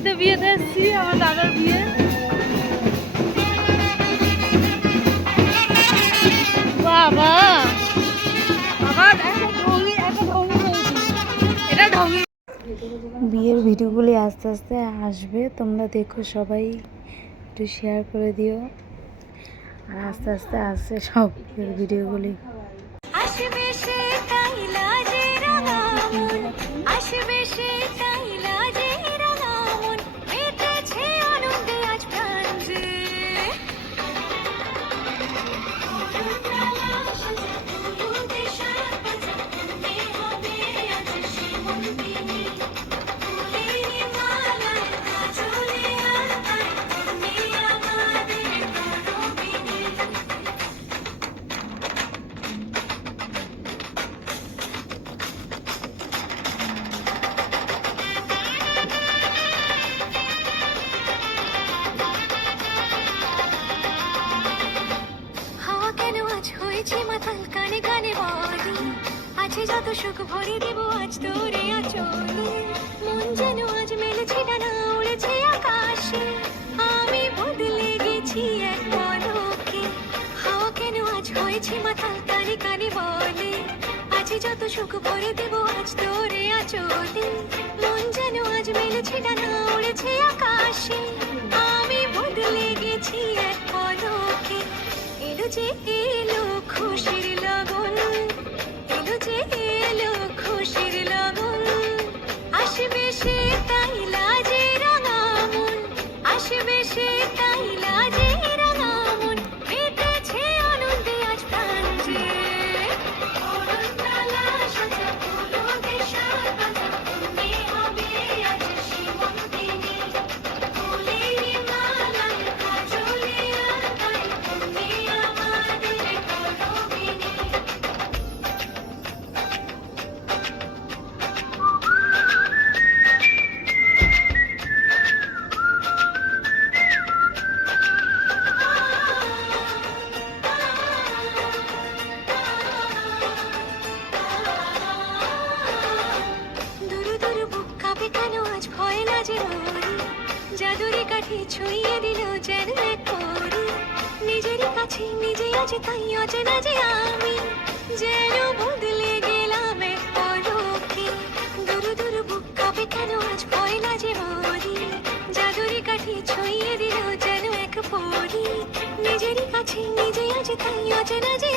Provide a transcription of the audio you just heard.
বাড়িতে বিয়েতে এসেছি, আমার দাদার বিয়ে। বাবা বাবা এটা ঢঙ্গি। বিয়ের ভিডিওগুলি আস্তে আস্তে আসবে, তোমরা দেখো, সবাই একটু শেয়ার করে দিও। আর আস্তে আস্তে আসছে সব বিয়ের ভিডিওগুলি। আসবে সে কাইলা যে রাঙামন, আসবে সে কাইলা যে রাঙামন, মেতেছে আনন্দে আজ প্রাণ যে। মাতাল কানে কানে বলি, আছে যত সুখ ভরে দেব আজ তোরে আঁচলে। মন যেন আজ মেলেছে ডানা, উড়েছে আকাশে, আমি বদলে গেছি এক পলকে। হাওয়া কেন আজ হয়েছে মাতাল কানে কানে বলে, আছে যত সুখ ভরে দেব আজ তোরে আঁচলে। মন যেন আজ মেলেছে ডানা, উড়েছে আকাশে, আমি বদলে গেছি এক পলকে। এলো যে এলো খুশির লগন, এলো যে এলো খুশির লগন, আসবে সে কাইলা যে রাঙামন, আসবে সে কাইলা যে রাঙামন, মেতেছে আনন্দে আজ প্রাণ যে। অরুণালা সাজা ফুলো দেশার বাজা, তুমি হবে আজ সীমন্তিনী, ফুলেরই মালায় কাজলে আলতায়, তুমি আমাদের করবিনী। দুরু দুরু বুক কাঁপে কেন আজ ভয় লাজে মরি, জাদুরি কাঠি ছুঁয়ে দিল যেন এক পরি, নিজেরই কাছে নিজে আজ তাই অচেনা যে আমি, যেন বদলে গেলাম এক পলকে। দুরু দুরু বুক কাঁপে কেন আজ ভয় লাজে মরি, জাদুরি কাঠি ছুঁয়ে দিল যেন এক পরি, নিজেরই কাছে নিজে আজ তাই অচেনা যে